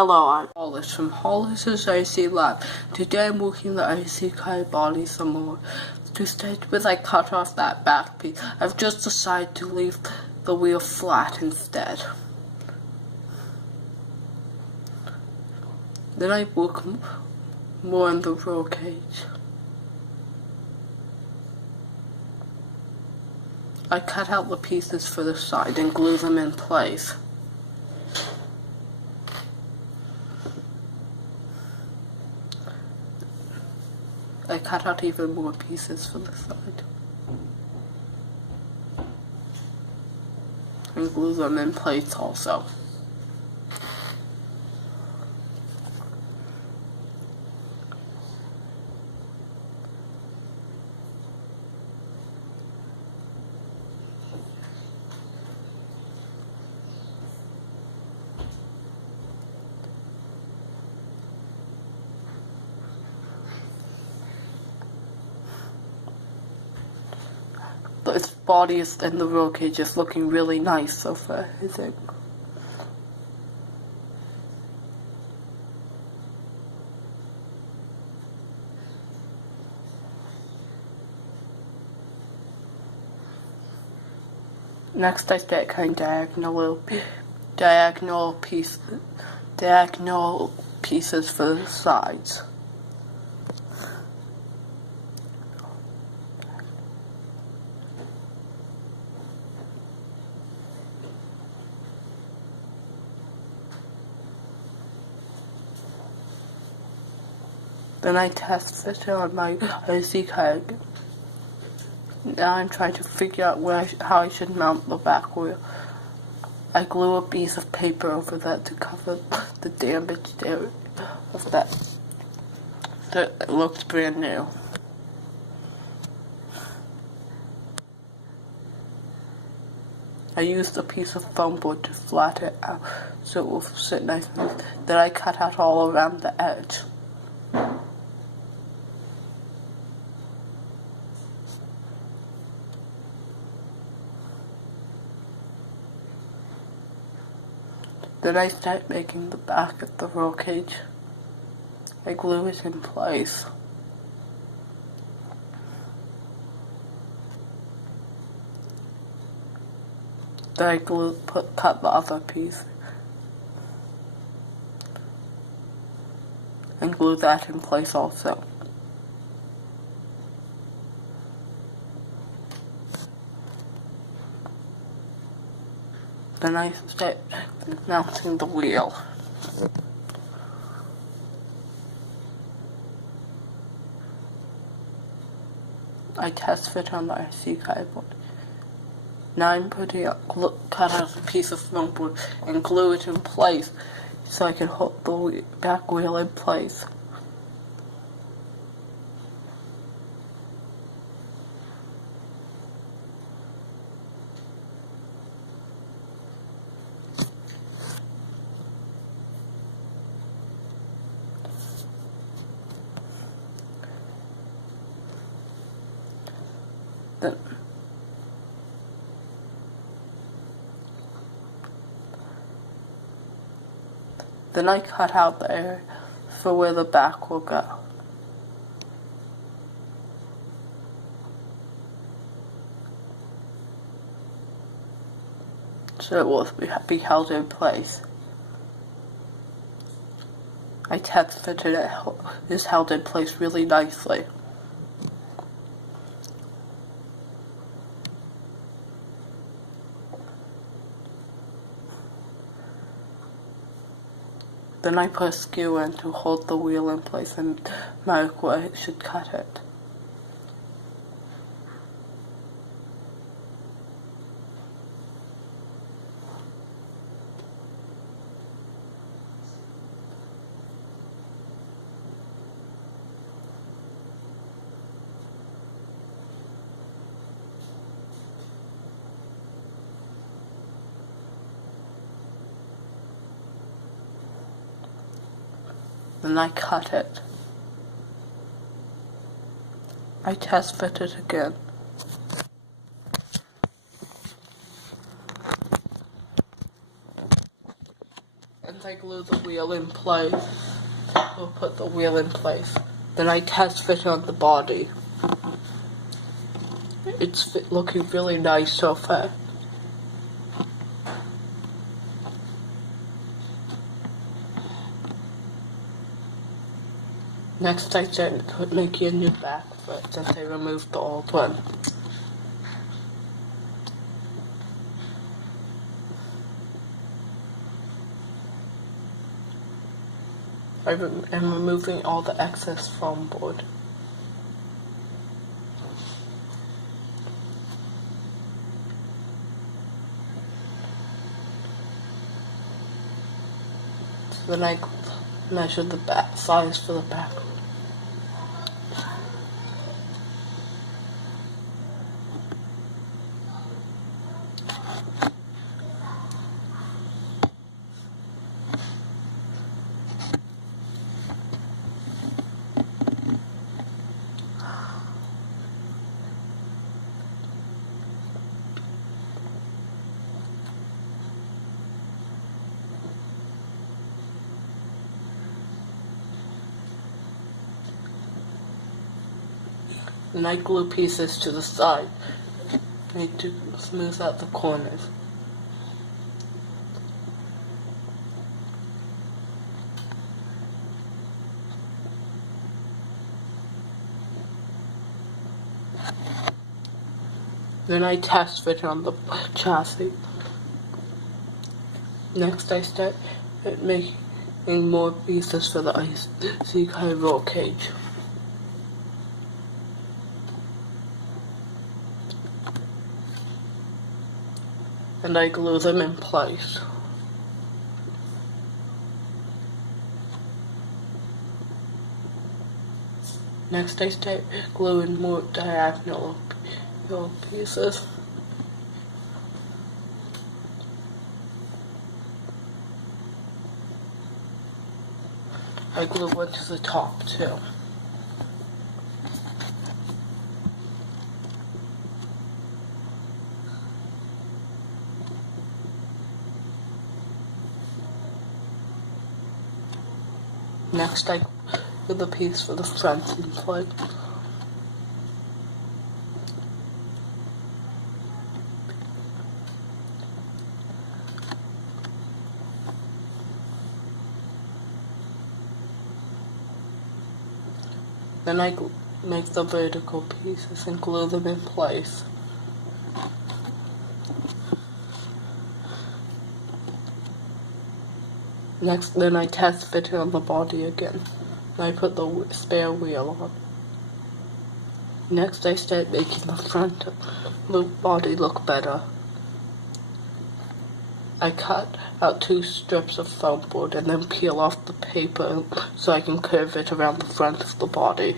Hello, I'm Hollis from Hollis's AC Lab. Today I'm working the AC body some more. To start with, I cut off that back piece. I've just decided to leave the wheel flat instead. Then I work more on the roll cage. I cut out the pieces for the side and glue them in place. I cut out even more pieces for the side and glue them in place also. Its body is in the roll cage is looking really nice so far, I think. Next I start cutting diagonal pieces for the sides. Then I test fit it on my AC card. Now I'm trying to figure out how I should mount the back wheel. I glue a piece of paper over that to cover the damaged area of that. So it looks brand new. I used a piece of foam board to flatten it out so it will sit nice and smooth. Then I cut out all around the edge. Then I start making the back of the roll cage. I glue it in place. Then I cut the other piece and glue that in place also. Then I start mounting the wheel. I test fit on the RC cardboard. Now I'm cut out a piece of foam board and glue it in place so I can hold the back wheel in place. Then I cut out the area for where the back will go. So it will be held in place. I test fitted it is held in place really nicely. Then I put a skewer in to hold the wheel in place and mark where it should cut it. Then I cut it. I test fit it again. and I glue glue the wheel in place. We'll put the wheel in place. Then I test fit on the body. It's looking really nice so far. Next I started making a new back foot since I removed the old one. I'm removing all the excess foam board. So then I measure the back size for the back. And I glue pieces to the side. I need to smooth out the corners. Then I test fit on the chassis. Next I start making more pieces for the IC roll cage. And I glue them in place. Next I start gluing more diagonal pieces. I glue one to the top too. Next I glue the piece for the front in place. Then I make the vertical pieces and glue them in place. Next, then I test fit on the body again. And I put the spare wheel on. Next, I start making the front of the body look better. I cut out 2 strips of foam board and then peel off the paper so I can curve it around the front of the body.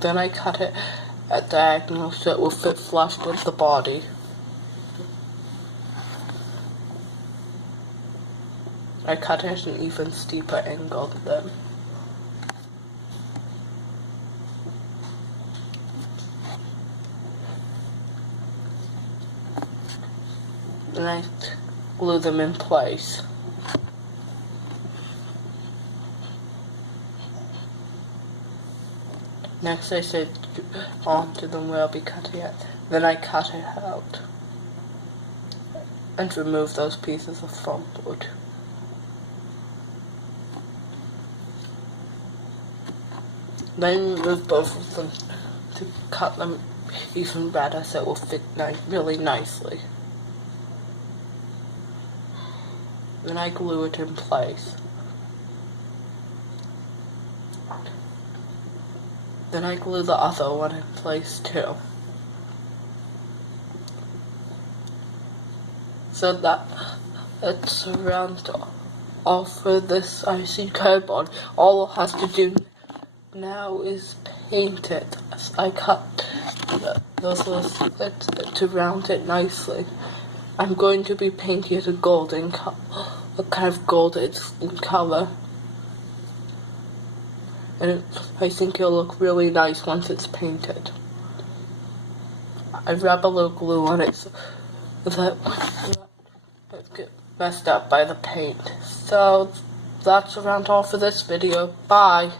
Then I cut it at diagonal so it will fit flush with the body. I cut it at an even steeper angle then. Then I glue them in place. Next I said onto them where I'll be cutting it. Then I cut it out and remove those pieces of foam board. Then remove both of them to cut them even better so it will fit really nicely. Then I glue it in place. Then I glue the other one in place too. So that it's around all for this IC cardboard. All it has to do now is paint it. I cut those little slits to round it nicely. I'm going to be painting it a golden color, a kind of golden color. And I think it'll look really nice once it's painted. I rub a little glue on it so that it get messed up by the paint. So that's around all for this video. Bye.